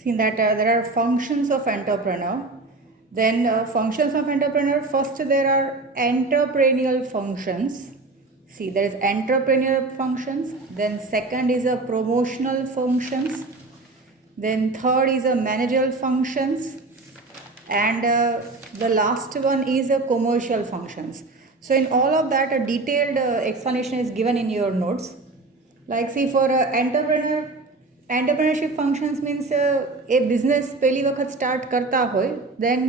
See that there are functions of entrepreneur. Then functions of entrepreneur. First, there are entrepreneurial functions. See, there is entrepreneurial functions. Then second is a promotional functions. Then third is a managerial functions, and the last one is a commercial functions. So in all of that, a detailed explanation is given in your notes. Like see, for entrepreneurship functions means a business પહેલી વખત start કરતા હોય, then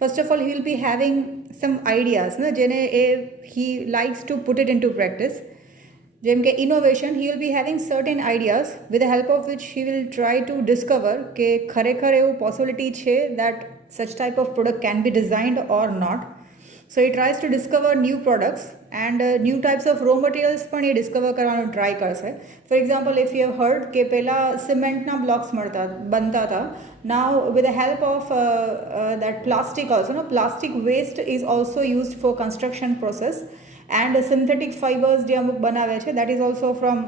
first of all he will be having some ideas ને જેને he likes to put it into practice. જેમ કે innovation, he will be having certain ideas with the help of which he will try to discover કે ખરેખર એવું possibility છે that such type of product can be designed or not. So he tries to discover new products and new types of raw materials પણ એ discover કરવાનો try કરશે. For example, if you have heard કે પહેલા સિમેન્ટના બ્લોક્સ બનતા હતા, now with the help of that plastic also, no, plastic waste is also used for construction process, and synthetic fibers જે અમુક બનાવે છે, that is also from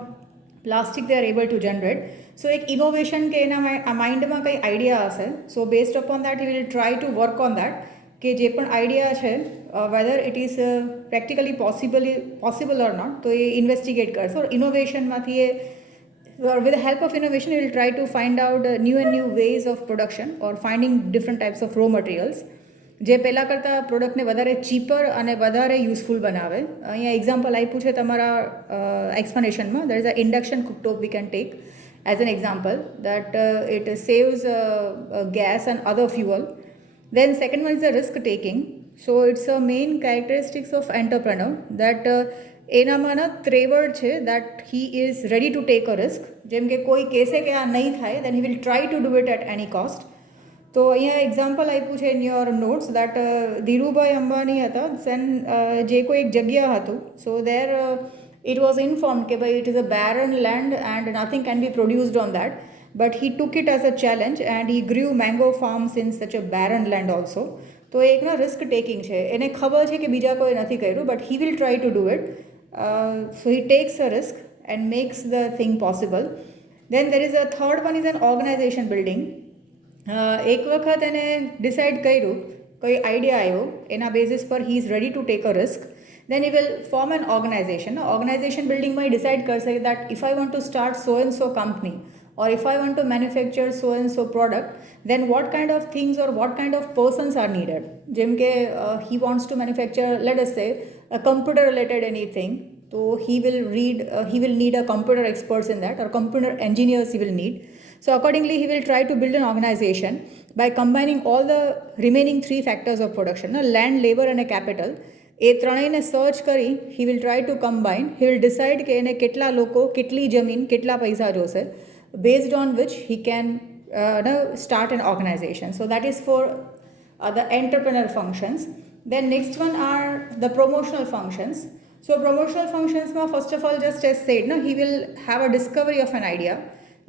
plastic they are able to generate. So એક innovation કે એના માઇન્ડમાં કંઈ આઈડિયા હશે, so based upon that he will try to work on that કે જે પણ આઈડિયા છે whether it is practically possible or not, તો એ ઇન્વેસ્ટિગેટ કરશે. or ઇનોવેશનમાંથી એ with the help of innovation he will try to find out new and new ways of production or finding different types of raw materials જે પહેલાં કરતાં પ્રોડક્ટને વધારે ચીપર અને વધારે યુઝફુલ બનાવે. અહીંયા એક્ઝામ્પલ આપ્યું છે તમારા એક્સપ્લેનેશનમાં. There is a induction cooktop we can take as an example that it saves gas and other fuel. Then second one is the risk taking. So it's a main characteristics of entrepreneur that એનામાં ના ત્રેવડ છે that he is ready to take a risk. જેમ કે કોઈ કહેશે કે આ નહીં થાય, then he will try to do it at any cost. તો અહીંયા એક્ઝામ્પલ આપ્યું છે in your notes that Dhirubhai અંબાણી હતા, સેન જે કોઈ એક જગ્યા હતું, સો દેર it was informed કે ભાઈ it is a barren land and nothing can be produced on that, but he took it as a challenge and he grew mango farms in such a barren land also. તો એક ના risk taking છે, એને ખબર છે કે બીજા કોઈ નથી કર્યું, but he will try to do it. So he takes a risk and makes the thing possible. Then there is a third one is an organization building. એક વખત એને ડિસાઇડ કર્યું, કોઈ આઈડિયા આવ્યો, એના બેઝિસ પર he is ready to take a risk, then he will form an organization. Organization buildingમાં decide કરશે that if I want to start so and so company or if I want to manufacture so and so product, then what kind of things or what kind of persons are needed. જેમ કે he wants to manufacture, let us say, a computer related anything, so he will need a computer experts in that, or computer engineers he will need. So accordingly he will try to build an organization by combining all the remaining three factors of production, land, labor and a capital. એ ત્રણેયને search કરી he will try to combine. He will decide કે એને કેટલા લોકો, કેટલી જમીન, કેટલા પૈસા જોશે, based on which he can start an organization. So that is for the entrepreneurial functions. Then next one are the promotional functions. So promotional functions માં first of all, just as said, he will have a discovery of an idea,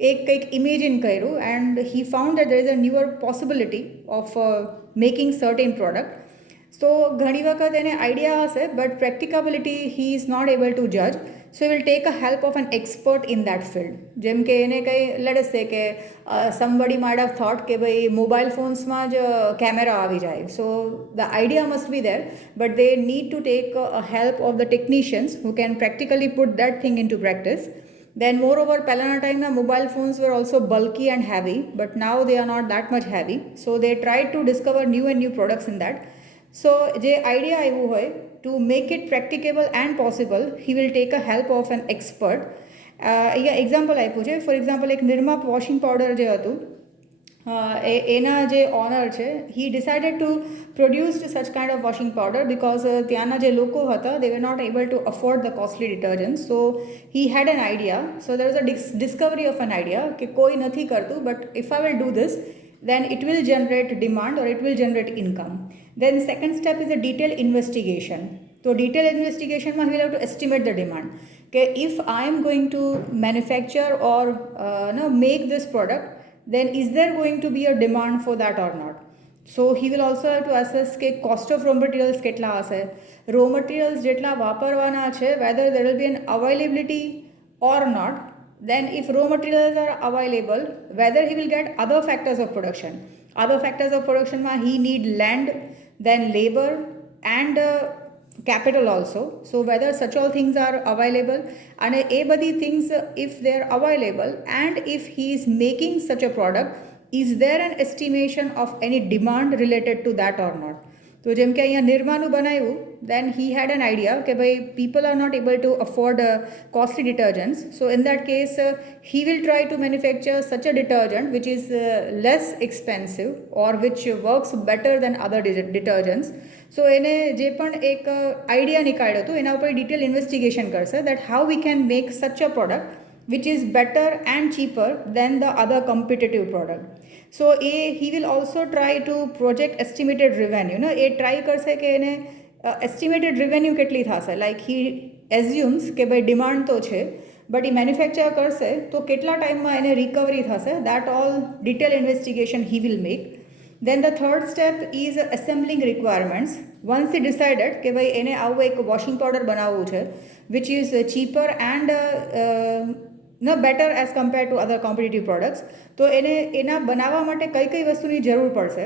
એક કંઈક ઇમેજિન કર્યું, and he found that there is a newer possibility of making certain product. So ઘણી વખત એને આઈડિયા હશે, but practicability he is not able to judge, so he will take a help of an expert in that field. જેમ કે એને કંઈ, let us say કે somebody might have thought કે ભાઈ મોબાઈલ ફોન્સમાં જ કેમેરા આવી જાય, so the idea must be there, but they need to take a help of the technicians who can practically put that thing into practice. Then moreover, પહેલાના ટાઈમના mobile phones were also bulky and heavy, but now they are not that much heavy, so they tried to discover new and new products in that. So જે આઈડિયા આવ્યું હોય, to make it practicable and possible, he will take a help of an expert. અહીંયા એક્ઝામ્પલ આપ્યું છે. For example એક Nirma washing powder જે હતું, એના જે ઓનર છે, he decided to produce such kind of washing powder because ત્યાંના જે લોકો હતા, they were not able to afford the costly detergents. So he had an idea. So there was a discovery of an idea કે કોઈ નથી કરતું, but if I will do this, then it will generate demand or it will generate income. Then second step is a detailed investigation. So detailed investigation માં we will have to estimate the demand. Okay, if I am going to manufacture or make this product, then is there going to be a demand for that or not? So he will also have to assess કે cost of raw materials કેટલા હશે, raw materials જેટલા વાપરવાના છે, whether there will be an availability or not, then if raw materials are available, whether he will get other factors of production. Other factors of production ma he need land, then labor, and capital also. So whether such all things are available, and a badi things if they are available, and if he is making such a product, is there an estimation of any demand related to that or not? તો જેમ કે અહીંયા નિરમાનું બનાવ્યું, then he had an idea કે ભાઈ people are not able to afford costly detergents. So in that case, he will try to manufacture such a detergent which is less expensive or which works better than other detergents. So એને જે પણ એક આઈડિયા નીકાળ્યો હતો એના ઉપર detail investigation કરશે that how we can make such a product which is better and cheaper than the other competitive product. So he will also try to project estimated revenue. એ ટ્રાય કરશે કે એને એસ્ટિમેટેડ રેવન્યુ કેટલી થશે, like he assumes કે ભાઈ ડિમાન્ડ તો છે બટ એ મેન્યુફેક્ચર કરશે તો કેટલા ટાઈમમાં એને રિકવરી થશે, that all detailed investigation he will make. Then the third step is assembling requirements. Once he decided કે ભાઈ એને આવું એક વોશિંગ પાવડર બનાવવું છે which is cheaper and no better as compared to other competitive products, તો એને એના બનાવવા માટે કઈ કઈ વસ્તુની જરૂર પડશે,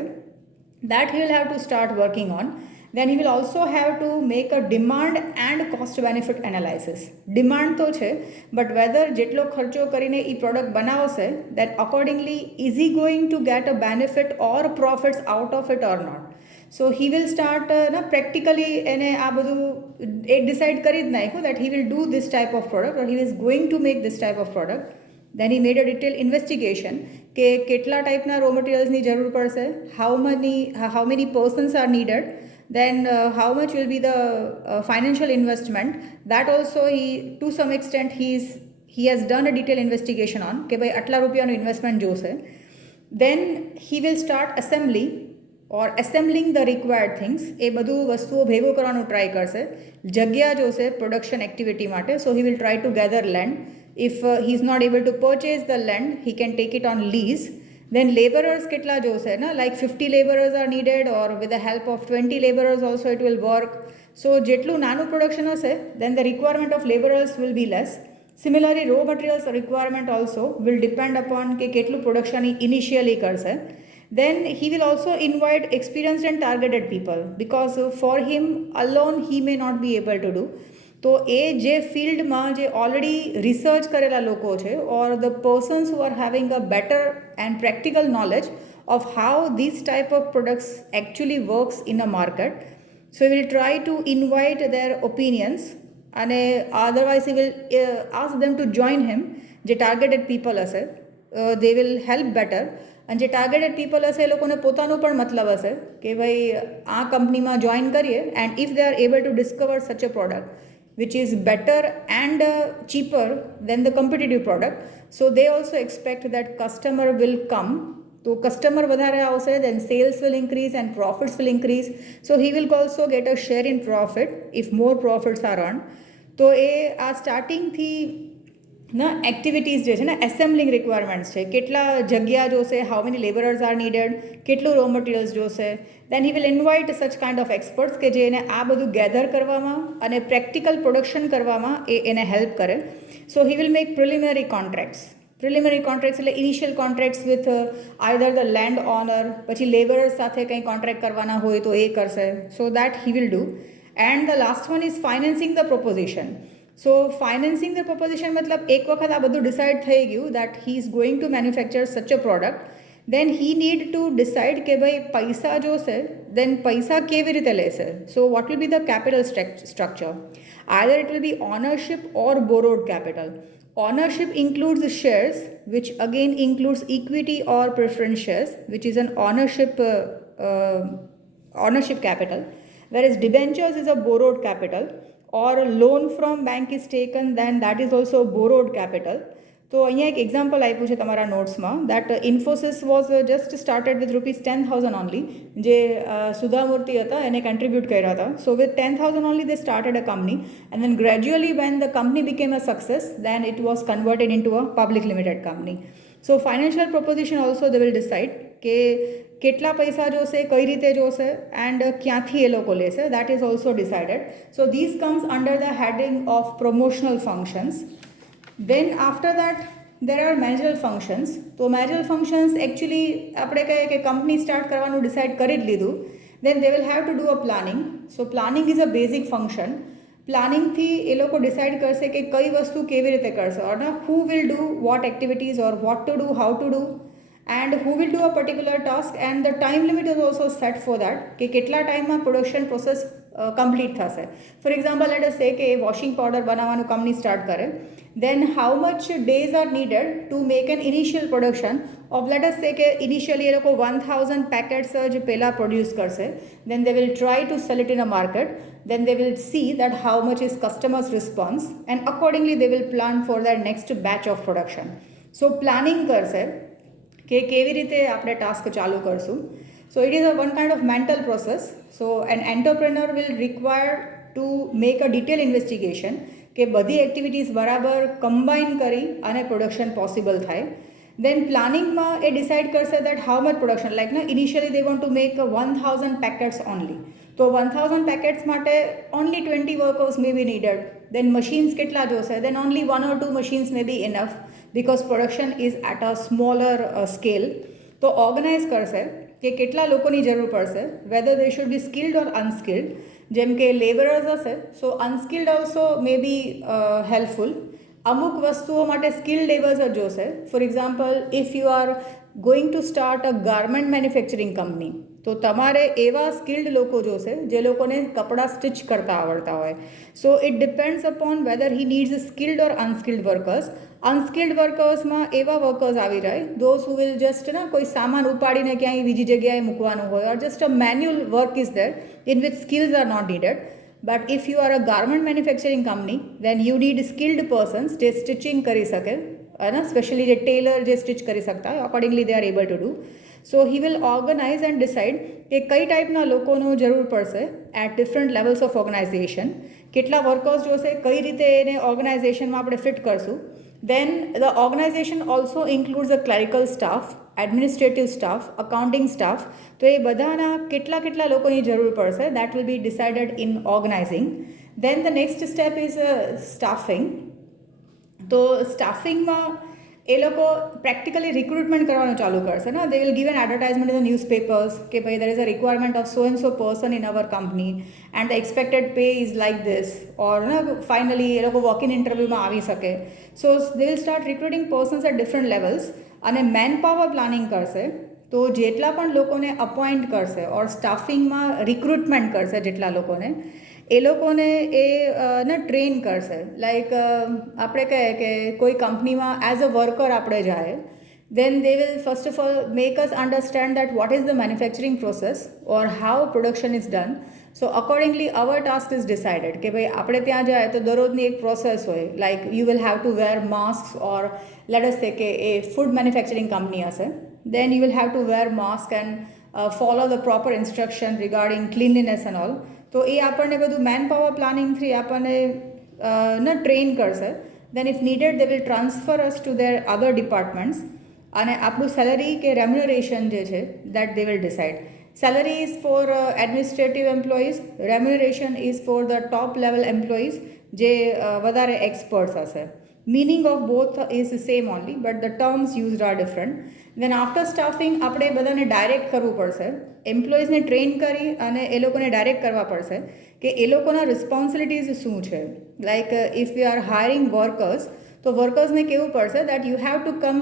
that he will have to start working on. Then he will also have to make a demand and cost benefit analysis. Demand તો છે but whether જેટલો ખર્ચો કરીને એ પ્રોડક્ટ બનાવશે, that accordingly is he going to get a benefit or profits out of it or not. So he will start practically એને આ બધું એક ડિસાઇડ કરી જ નાખ્યું that he will do this type of product or he is going to make this type of product. Then he made a detailed investigation કે કેટલા ટાઈપના રો મટીરિયલ્સની જરૂર પડશે, how many persons are needed, then how much will be the financial investment. That also he to some extent he has done a detailed investigation on કે ભાઈ આટલા રૂપિયાનું ઇન્વેસ્ટમેન્ટ જોશે. Then he will start assembling the required things. એ બધું વસ્તુઓ ભેગો કરવાનું ટ્રાય કરશે. જગ્યા જોશે પ્રોડક્શન એક્ટિવિટી માટે, so he will try to gather land. If he is not able to purchase the land, he can take it on lease. Then laborers કેટલા જોશે ને, like 50 laborers are needed or with the help of 20 laborers also it will work. So જેટલું નાનું production હશે, then the requirement of laborers will be less. Similarly, raw materials requirement also will depend upon કે કેટલું production initially કરશે. Then he will also invite experienced and targeted people because for him alone he may not be able to do. તો એ જે ફિલ્ડમાં જે already research કરેલા લોકો છે or the persons who are having a better and practical knowledge of how these type of products actually works in a market, so he will try to invite their opinions and otherwise he will ask them to join him. જે targeted people હશે they will help better. અને જે targeted people હશે એ લોકોને પોતાનો પણ મતલબ હશે કે ભાઈ આ કંપનીમાં જોઈન કરીએ and if they are able to discover such a product which is better and cheaper than the competitive product, so they also expect that customer will come. So customer વધારે આવશે, then sales will increase and profits will increase. So he will also get a share in profit if more profits are earned. તો એ આ સ્ટાર્ટિંગથી ના એક્ટિવિટીઝ જે છે ને assembling requirements છે, કેટલા જગ્યા જોશે, how many labourers are needed, કેટલું રો મટીરિયલ્સ જોશે. Then he will invite such kind of experts કે જે એને આ બધું ગેધર કરવામાં અને પ્રેક્ટિકલ પ્રોડક્શન કરવામાં એને હેલ્પ કરે. So he will make preliminary contracts. Preliminary contracts એટલે initial contracts with either the land owner, પછી લેબરર્સ સાથે કંઈ કોન્ટ્રાક્ટ કરવાના હોય તો એ કરશે. So that he will do. And the last one is financing the proposition. So financing the proposition मतलब एक वक्त आ બધું decide થઈ ગયું that he is going to manufacture such a product, then he need to decide કે ભાઈ પૈસા જોશે, then પૈસા કેવી રીતે લેશે. So what will be the capital structure? Either it will be ownership or borrowed capital. Ownership includes shares, which again includes equity or preference shares, which is an ownership capital, whereas debentures is a borrowed capital. Or loan from bank is taken, then that is also borrowed capital. તો અહીંયા એક એક્ઝામ્પલ આપ્યું છે તમારા નોટ્સમાં that Infosys was just started with ₹10,000 only. જે સુધામૂર્તિ હતા એને કન્ટ્રીબ્યુટ કર્યા હતા. So with 10,000 only they started a company, and then gradually when the company became a success, then it was converted into a public limited company. So financial proposition also they will decide કે કેટલા પૈસા જોશે, કઈ રીતે જોશે and ક્યાંથી એ લોકો લેશે, that is also decided. So these comes under the heading of promotional functions. Then after that there are managerial functions. તો managerial functions actually આપણે કહીએ કે કંપની સ્ટાર્ટ કરવાનું ડિસાઇડ કરી જ લીધું, then they will have to do a planning. So planning is a basic function. પ્લાનિંગથી એ લોકો ડિસાઇડ કરશે કે કઈ વસ્તુ કેવી રીતે કરશે, or who will do what activities or what to do, how to do, and who will do a particular task, and the time limit is also set for that કે કેટલા ટાઈમમાં પ્રોડક્શન પ્રોસેસ કમ્પ્લીટ થશે. For example late us say કે washing powder બનાવવાનું company start કરે, then how much days are needed to make an initial production of, let us say કે initially એ લોકો 1000 packets જ પહેલાં પ્રોડ્યુસ કરશે, then they will try to sell it in a market, then they will see that how much is customers response, and accordingly they will plan for their next batch of production. So planning કરશે કે કેવી રીતે આપણે ટાસ્ક ચાલુ કરશું. So it is a one kind of mental process. So an entrepreneur will require to make a detailed investigation કે બધી એક્ટિવિટીઝ બરાબર કમ્બાઈન કરી અને પ્રોડક્શન પોસિબલ થાય. Then પ્લાનિંગમાં એ ડિસાઇડ કરશે that how much production, like initially they want to make 1000 packets only. તો 1000 packets માટે only 20 workers may be needed. Then machines કેટલા જોશે, then only 1 or 2 machines may be enough because production is at a smaller scale. તો ઓર્ગનાઇઝ કરશે કે કેટલા લોકોની જરૂર પડશે, whether they should be skilled or unskilled. જેમ કે લેબરર્સ હશે, સો અનસ્કિલ્ડ ઓલ્સો મે બી હેલ્પફુલ. અમુક વસ્તુઓ માટે સ્કિલ્ડ લેબર્સ જ જોશે. For example if you are going to start a garment manufacturing company, તો તમારે એવા સ્કિલ્ડ લોકો જોશે જે લોકોને કપડાં સ્ટિચ કરતા આવડતા હોય. So it depends upon whether he needs skilled or unskilled workers. Unskilled વર્કર્સમાં એવા વર્કર્સ આવી જાય દોઝ હુ વિલ જસ્ટ કોઈ સામાન ઉપાડીને ક્યાંય બીજી જગ્યાએ મૂકવાનું હોય, or just a manual work is there in which skills are not needed. But if you are a garment manufacturing company, then you need skilled persons જે સ્ટિચિંગ કરી શકે, અને સ્પેશિયલી જે ટેલર જે સ્ટિચ કરી શકતા હોય, accordingly they are able to do. So he will organise and decide કે કઈ ટાઈપના લોકોનો જરૂર પડશે at different levels of organisation, કેટલા વર્કર્સ જોશે, કઈ રીતે એને ઓર્ગનાઇઝેશનમાં આપણે ફિટ કરશું. Then the organization also includes a clerical staff, administrative staff, accounting staff. તો એ બધાના કેટલા કેટલા લોકોની જરૂર પડશે, that will be decided in organizing. Then the next step is staffing. તો સ્ટાફિંગમાં એ લોકો પ્રેક્ટિકલી રિક્રુટમેન્ટ કરવાનું ચાલુ કરશે ને. They will give an advertisement in the newspapers કે ભાઈ there is a requirement of so and so person in our company and the expected pay is like this, or finally એ લોકો walk in ઇન્ટરવ્યૂમાં આવી શકે. So they will start recruiting persons at different levels. અને manpower planning કરશે, તો જેટલા પણ લોકોને અપોઇન્ટ કરશે ઓર સ્ટાફિંગમાં રિક્રુટમેન્ટ કરશે જેટલા લોકોને, એ લોકોને એ ટ્રેન કરશે. લાઈક આપણે કહીએ કે કોઈ કંપનીમાં એઝ અ વર્કર આપણે જાય, then they will first of all make us understand that what is the manufacturing process or how production is done. So accordingly our task is decided કે ભાઈ આપણે ત્યાં જાય તો દરરોજની એક પ્રોસેસ હોય, like you will have to wear mask, or let us say કે એ ફૂડ મેન્યુફેક્ચરિંગ કંપની હશે, then you will have to wear mask and follow the proper instruction regarding cleanliness and all. તો એ આપણને બધું man power પ્લાનિંગથી આપણને train કરશે. Then if needed they will transfer us to their other departments, અને આપણું salary કે remuneration જે છે that they will decide. Salary is for administrative employees, remuneration is for the top level employees જે વધારે એક્સપર્ટ્સ હશે. Meaning of both is the same only, but the terms used are different. Then after staffing આપણે બધાને ડાયરેક્ટ કરવું પડશે, એમ્પ્લોઈઝને ટ્રેન કરી અને એ લોકોને ડાયરેક્ટ કરવા પડશે કે એ લોકોના રિસ્પોન્સિબિલિટીઝ શું છે. Like if we are hiring workers, તો વર્કર્સને કહેવું પડશે that you have to come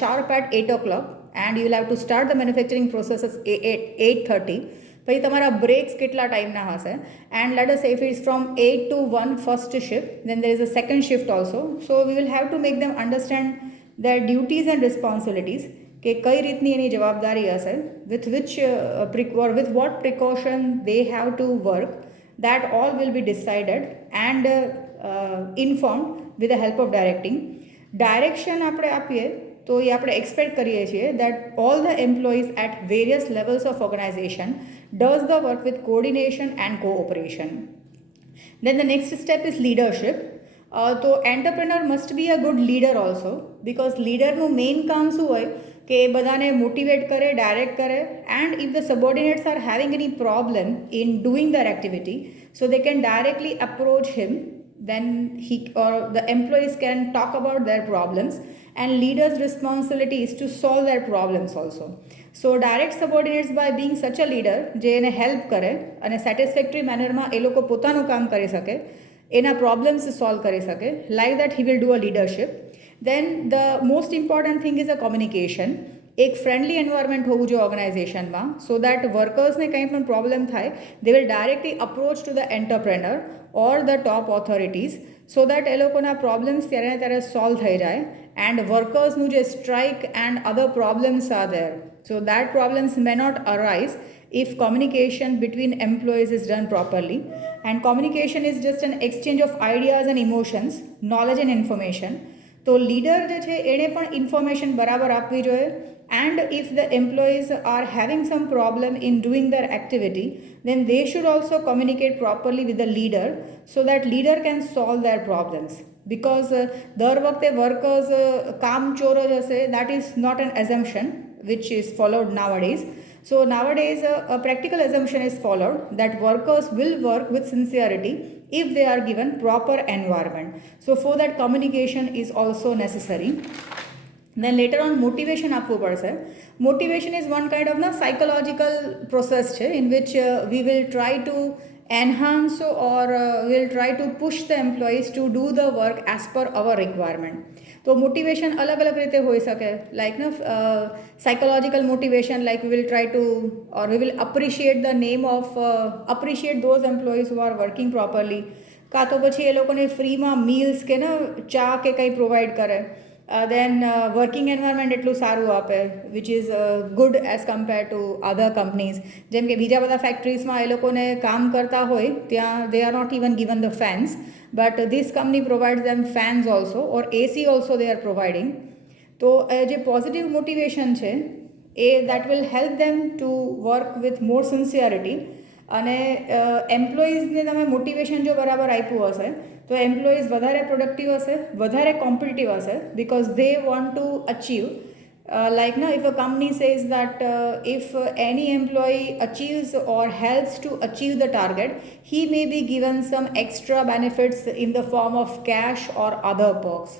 sharp at 8 o'clock and you will have to start the manufacturing process at 8:30. પછી તમારા બ્રેક્સ કેટલા ટાઈમના હશે, and let us say if it's from 8 to 1 first shift, then there is a second shift also. So we will have to make them understand their duties and responsibilities કે કઈ રીતની એની જવાબદારી હશે, with which or with what precaution they have to work, that all will be decided and informed with the help of directing. Direction આપણે આપીએ તો એ આપણે એક્સપેક્ટ કરીએ છીએ that all the employees at various levels of organization does the work with coordination and cooperation. Then the next step is leadership. તો entrepreneur must be a good leader also, because લીડરનું main કામ શું હોય કે એ બધાને મોટિવેટ કરે, direct કરે, and if the subordinates are having any problem in doing their activity, so they can directly approach him then he or the employees can talk about their problems, and leaders' responsibility is to solve their problems also. So direct subordinates by being such a leader જે એને help કરે અને સેટિસ્ફેક્ટરી મેનરમાં એ લોકો પોતાનું કામ કરી શકે, એના પ્રોબ્લેમ્સ સોલ્વ કરી શકે, like that he will do a leadership. Then the most important thing is a communication. એક ફ્રેન્ડલી એન્વાયરમેન્ટ હોવું જોઈએ ઓર્ગેનાઇઝેશનમાં, સો દેટ વર્કર્સને કંઈ પણ પ્રોબ્લેમ થાય they will directly approach to the entrepreneur or the top authorities, so that એ લોકોના પ્રોબ્લેમ્સ ત્યારે ને ત્યારે સોલ્વ થઈ જાય. એન્ડ વર્કર્સનું જે strike and other problems are there, so that problems may not arise if communication between employees is done properly. And communication is just an exchange of ideas and emotions, knowledge and information. તો લીડર જે છે એણે પણ ઇન્ફોર્મેશન બરાબર આપવી જોઈએ. And if the employees are having some problem in doing their activity, then they should also communicate properly with the leader so that leader can solve their problems. Because દર વખતે વર્કર્સ કામ ચોરો જ હશે, that is not an assumption which is followed nowadays. So nowadays a practical assumption is followed that workers will work with sincerity if they are given proper environment. So for that communication is also necessary. Then later on motivation આપવું પડશે. Motivation is one kind of psychological process છે in which we will try to enhance or will try to push the employees to do the work as per our requirement. તો મોટિવેશન અલગ અલગ રીતે હોઈ શકે, like psychological motivation, like we will try to or we will appreciate the name of appreciate those employees who are working properly, કાં તો પછી એ લોકોને ફ્રીમાં મીલ્સ કે ચા કે કંઈ પ્રોવાઈડ કરે. દેન વર્કિંગ એન્વાયરમેન્ટ એટલું સારું આપે which is good as compare to other companies. જેમ કે બીજા બધા ફેક્ટરીઝમાં એ લોકોને કામ કરતા હોય ત્યાં they are not even given the fans, but this company provides them fans also or AC also they are providing. તો જે પોઝિટિવ મોટિવેશન છે એ that will help them to work with more sincerity. અને એમ્પ્લોઈઝને તમે મોટિવેશન જો બરાબર આપ્યું હશે તો એમ્પ્લોઈઝ વધારે પ્રોડક્ટિવ હશે, વધારે કોમ્પિટિટિવ હશે, because they want to achieve. Like now if a company says that if any employee achieves or helps to achieve the target, he may be given some extra benefits in the form of cash or other perks.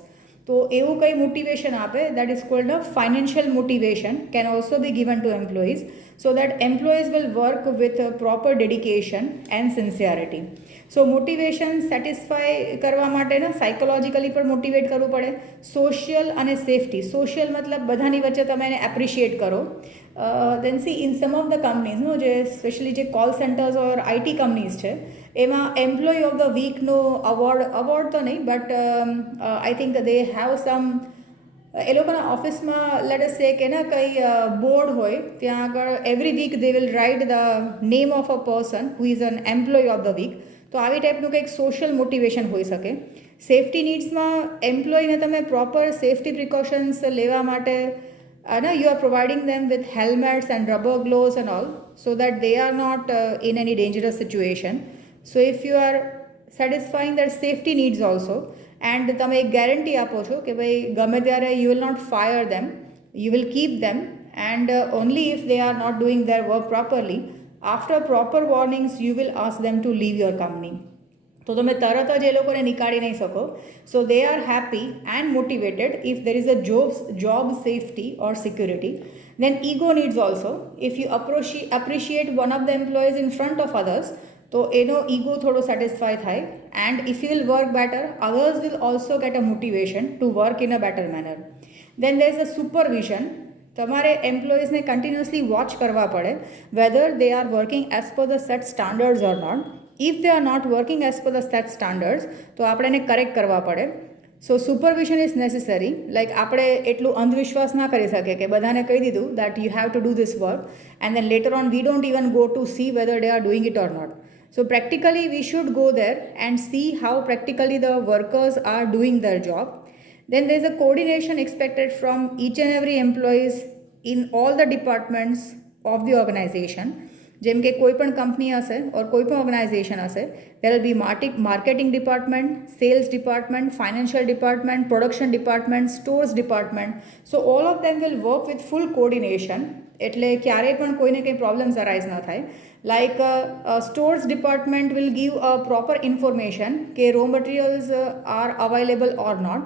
તો એવું કંઈ મોટિવેશન આપે that is called a financial motivation can also be given to employees, so that employees will work with a proper dedication and sincerity. So motivation satisfy કરવા માટે સાયકોલોજીકલી પણ મોટિવેટ કરવું પડે. સોશિયલ અને સેફટી. સોશિયલ મતલબ બધાની વચ્ચે તમે એને એપ્રિશિએટ કરો. Then see in some of the companies જે સ્પેશિયલી જે call centres or IT companies છે એમાં એમ્પ્લોય ઓફ ધ વીકનો અવોર્ડ તો નહીં, but I think they have some, એ લોકોના ઓફિસમાં લેટ અસ સે કે કંઈ બોર્ડ હોય ત્યાં આગળ every week they will write the name of a person who is an employee of the week. તો આવી ટાઈપનું કંઈક સોશિયલ મોટિવેશન હોઈ શકે. સેફટી નીડ્સમાં એમ્પ્લોયને તમે પ્રોપર સેફટી પ્રિકોશન્સ લેવા માટે you are providing them with helmets and rubber gloves and all, so that they are not in any dangerous situation. So if you are satisfying their safety needs also, and તમે એક ગેરંટી આપો છો કે ભાઈ ગમે ત્યારે you will not fire them, you will keep them, and only if they are not doing their work properly, after proper warnings you will ask them to leave your company. તો તમે તરત જ એ લોકોને નીકાળી નહીં શકો. So they are happy and motivated if there is a job safety or security. Then ego needs also. If you appreciate one of the employees in front of others, તો એનો ઈગો થોડો સેટિસ્ફાય થાય. And if you will work better, others will also get a motivation to work in a better manner. Then there is a supervision. તમારે એમ્પ્લોઈઝને continuously watch કરવા પડે whether they R working as per the set standards or not. If they are not working as per the set standards તો આપણે એને correct કરવા પડે. So supervision is necessary. Like આપણે એટલું અંધવિશ્વાસ ના કરી શકીએ કે બધાને કહી દીધું that you have to do this work and then later on we don't even go to see whether they are doing it or not. So practically we should go there and see how practically the workers are doing their job. Then there is a coordination expected from each and every employees in all the departments of the organization. જેમ કે કોઈ પણ કંપની હશે ઓર કોઈ પણ ઓર્ગેનાઇઝેશન હશે, there will be marketing department, sales department, financial department, production department, stores department. So all of them will work with full coordination એટલે ક્યારેય પણ કોઈને કંઈ પ્રોબ્લેમ્સ અરાઇઝ ન થાય. Like stores department will give a proper information કે raw materials are available or not.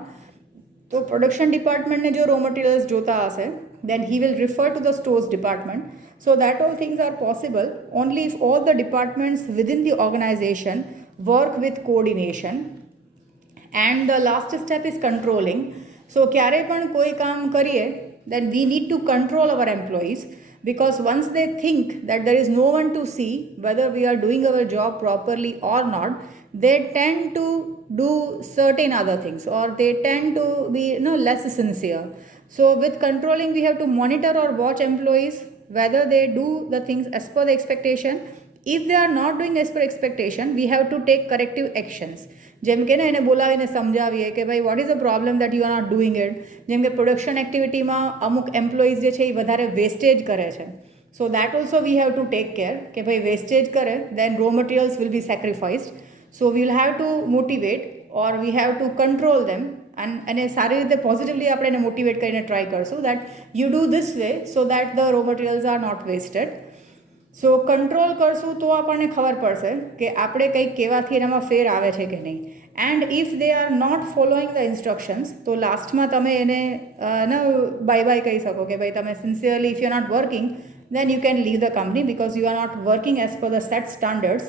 તો production ડિપાર્ટમેન્ટને જો રો મટીરિયલ્સ જોતા હશે, then he will refer to the stores department. So that all things are possible only if all the departments within the organization work with coordination. And the last step is controlling. So ક્યારે પણ કોઈ કામ કરીએ, then we need to control our employees, because once they think that there is no one to see whether we are doing our job properly or not, they tend to do certain other things, or they tend to be less sincere. So with controlling, we have to monitor or watch employees whether they do the things as per the expectation. If they are not doing as per expectation, we have to take corrective actions. જેમ કે એને બોલાવીને સમજાવીએ કે ભાઈ what is the problem that you are not doing it. જેમ કે પ્રોડક્શન એક્ટિવિટીમાં અમુક એમ્પ્લોઈઝ જે છે એ વધારે વેસ્ટેજ કરે છે. So that also we have to take care કે ભાઈ વેસ્ટેજ કરે then raw materials will be sacrificed. So we will have to motivate or we have to control them. અને સારી રીતે પોઝિટિવલી આપણે એને મોટિવેટ કરીને ટ્રાય કરશું that you do this way so that the raw materials are not wasted. So control કરશું તો આપણને ખબર પડશે કે આપણે કંઈક કહેવાથી એનામાં ફેર આવે છે કે નહીં. And if they are not following the instructions, તો લાસ્ટમાં તમે એને બાય બાય કહી શકો કે ભાઈ તમે sincerely if you are not working then you can leave the company because you are not working as per the set standards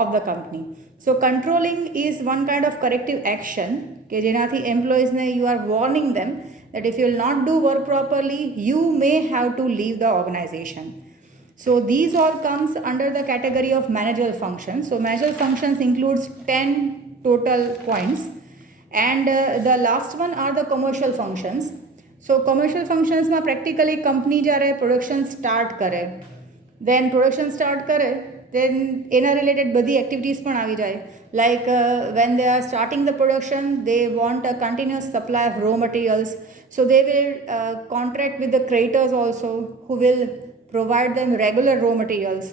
of the company. So controlling is one kind of corrective action કે જેનાથી એમ્પ્લોઈઝને you are warning them that if you will not do work properly, you may have to leave the organization. So these all comes under the category of managerial functions. So managerial functions includes 10 total points, and the last one are the commercial functions. So commercial functions માં practically company જ્યારે production start કરે, then production start કરે then એના related બધી activities પણ આવી જાય. Like when they are starting the production, they want a continuous supply of raw materials. So they will contract with the creditors also, who will provide them regular raw materials.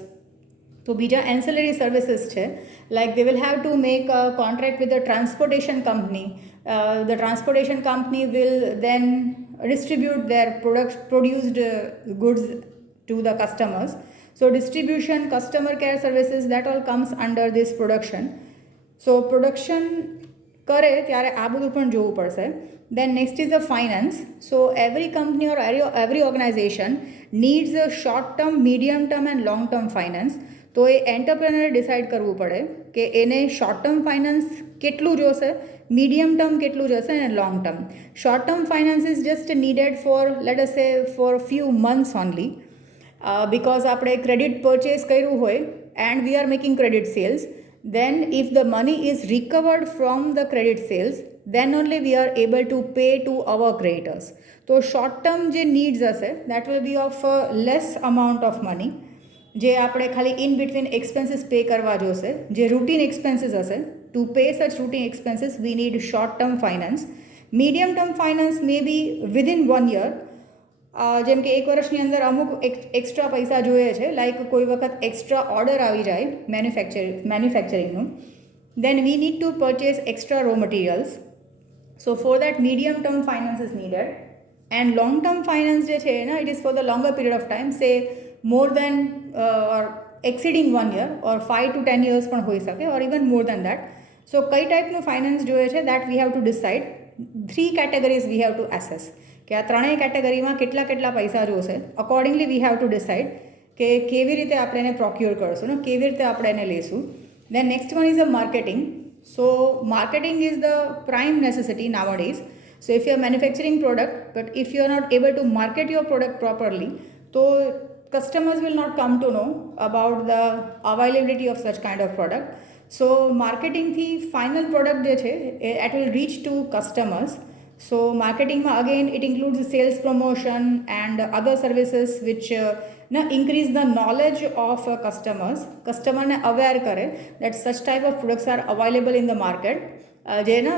તો બીજા ancillary services છે, like they will have to make a contract with the transportation company. The transportation company will then distribute their produced goods to the customers. So distribution, customer care services, that all comes under this production. So production કરે ત્યારે આ બધું પણ જોવું પડશે. Then next is the finance. So every company or every organization needs a short term, medium term and long term finance. તો એ એન્ટરપ્રેનરે ડિસાઇડ કરવું પડે કે એને શોર્ટ ટર્મ ફાઇનાન્સ કેટલું જોશે, મીડિયમ ટર્મ કેટલું જોશે અને long term. Short term finance is just needed for let us say for few months only, because આપણે ક્રેડિટ પરચેસ કર્યું હોય and we are making credit sales, then if the money is recovered from the credit sales, then only we are able to pay to our creditors. So short term જે needs હશે that will be of less amount of money, જે આપણે ખાલી in between expenses pay કરવા જોશે, જે routine expenses હશે. To pay such routine expenses we need short term finance. Medium term finance may be within 1 year. જેમ કે એક વર્ષની અંદર અમુક એક્સ્ટ્રા પૈસા જોઈએ છે, લાઈક કોઈ વખત એક્સ્ટ્રા ઓર્ડર આવી જાય મેન્યુફેક્ચરિંગનું, then we need to purchase extra raw materials. So for that medium term finance is needed. And long term finance જે છે ને, it is for the longer period of time, say more than or exceeding 1 year or 5 to 10 years પણ હોઈ શકે, or even more than that. So કઈ ટાઈપનું ફાઇનાન્સ જોઈએ છે that we have to decide. 3 categories we have to assess કે આ ત્રણેય કેટેગરીમાં કેટલા કેટલા પૈસા જોશે. અકોર્ડિંગલી વી હેવ ટુ ડિસાઇડ કે કેવી રીતે આપણે એને પ્રોક્યોર કરશું ને કેવી રીતે આપણે એને લેશું. Then next one is a marketing. So marketing is the prime necessity nowadays. So if you are manufacturing product, but if you are not able to market your product properly, so customers will not come to know about the availability of such kind of product. So marketing થી final product જે છે it will reach to customers. So marketing માં again it includes sales promotion and other services which increase the knowledge of customers. Customer ને aware કરે that such type of products are available in the market,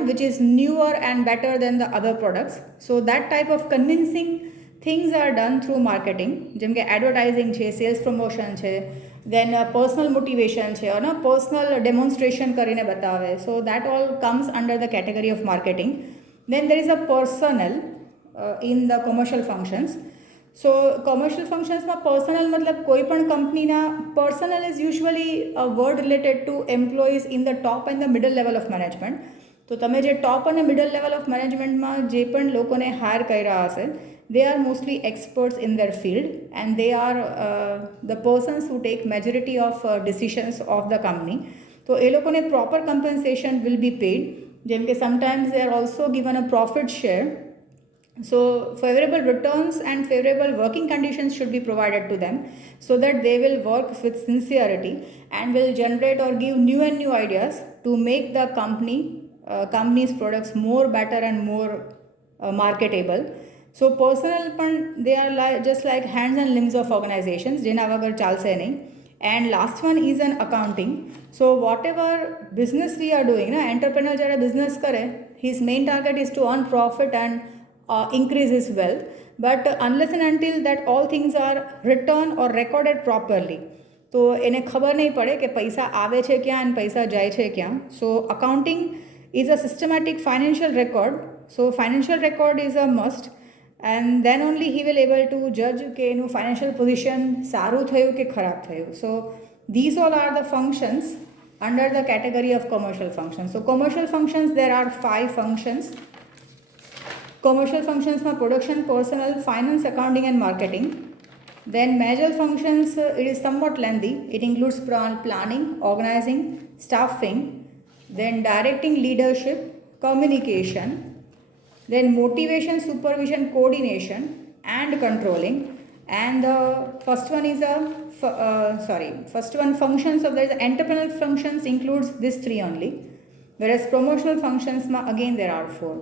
which is newer and better than the other products. So that type of convincing things are done through marketing. જેમ કે એડવર્ટાઇઝિંગ છે, cells promotion છે, then personal motivation છે, અને personal demonstration કરીને બતાવે. So that all comes under the category of marketing. Then there is a personnel in the commercial functions. So commercial ફંક્શન્સમાં personal મતલબ કોઈ પણ કંપનીના personal is usually a word related to employees in the top and the middle level of management. તો તમે જે ટોપ અને middle level of મેનેજમેન્ટમાં જે પણ લોકોને હાયર કર્યા હશે, they are mostly experts in their field and they are the persons who take majority of decisions of the company. તો એ લોકોને proper compensation will be paid. જેમ કે sometimes they are also given a profit share. So favorable returns and favorable working conditions should be provided to them so that they will work with sincerity and will generate or give new and new ideas to make the company's products more better and more marketable. So personal પણ they are just like hands and limbs of organizations જેના વગર ચાલશે નહીં. And last one is an accounting. So whatever business we are doing, entrepreneur જ્યારે business કરે, his main target is to earn profit and increase his wealth. But unless and until that all things are written or recorded properly, તો એને ખબર નહીં પડે કે પૈસા આવે છે ક્યાં અને પૈસા જાય છે ક્યાં. So accounting is a systematic financial record. So financial record is a must. And then only he will able to judge કે એનું financial position સારું થયું કે ખરાબ થયું. So these all are the functions under the category of commercial functions. So commercial functions, there are 5 functions. Commercial functions માં production, personnel, finance, accounting and marketing. Then major functions, it is somewhat lengthy. It includes planning, organizing, staffing, then directing, leadership, communication, then motivation, supervision, coordination and controlling. And the first one is functions of the entrepreneurial functions includes these 3 only, whereas promotional functions again there are 4.